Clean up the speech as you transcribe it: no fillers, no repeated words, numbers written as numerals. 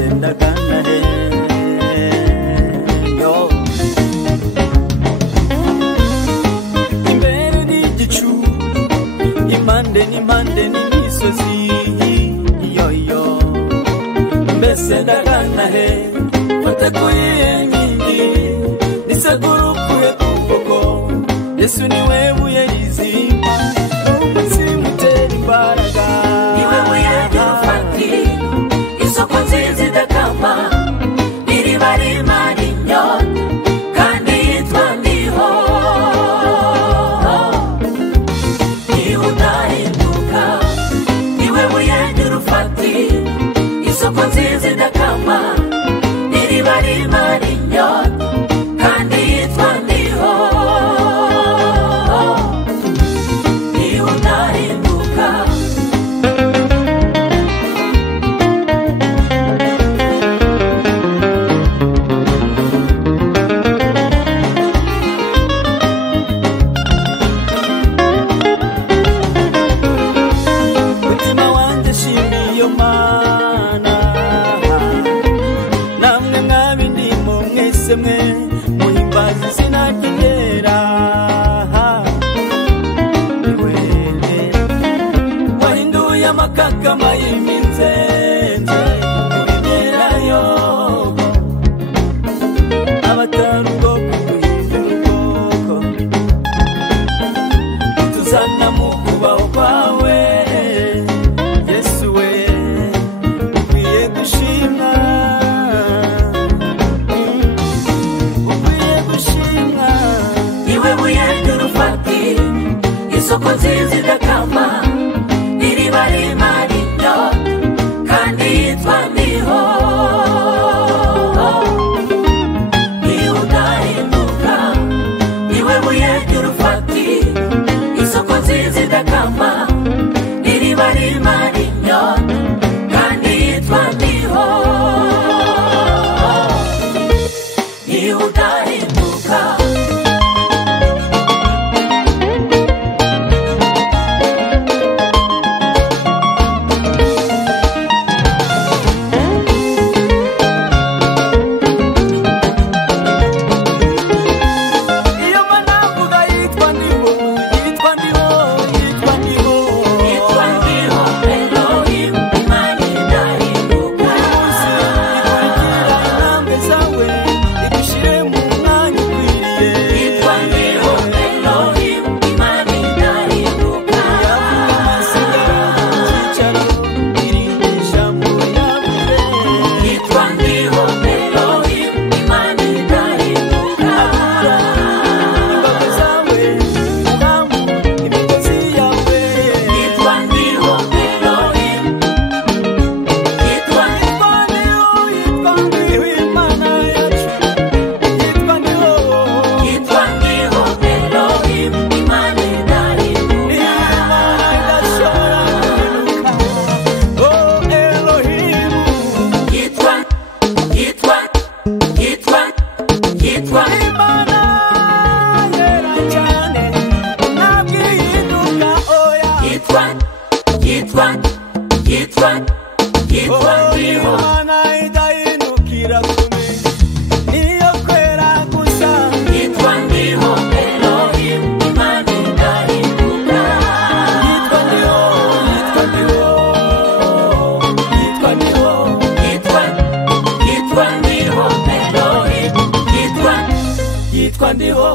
mbese ndagana he yo imbere n'igicu impande n'impande n'imisozi yo yo mbese ndagana he fate kuyihe nkingi nisegurukuye kuboko Yesu niwe buye rizima umutima utera imbaraga niwe buye ry'urufati isoko nziza idakama iriba rimara inyota kandi yitwa Ndiho niwe udahinduka niwe buye ry'urufati isoko nziza idakama iriba rimara inyota kandi yitwa Ndiho muhimbaza izina ry'Imbere wahinduye amakakama y'iminzenze kubimerayo abatari ubwoko guhindura ubwoko tuzana mu kubaho kwawe Yesu we ukwiye gushimwa isoko nziza idakama iriba rimara inyota kandi yitwa Ndiho niwe udahinduka niwe buye ry'urufati isoko nziza idakama iriba rimara inyota kandi yitwa Ndiho niwe udahinduka Yitwa Ndiho Imana idahindukira kumi niyo kwera gusa Yitwa Ndiho Elohim Imana idahinduka Yitwa Ndiho Yitwa Ndiho Yitwa Ndiho Yitwa Ndiho Elohim Yitwa Ndiho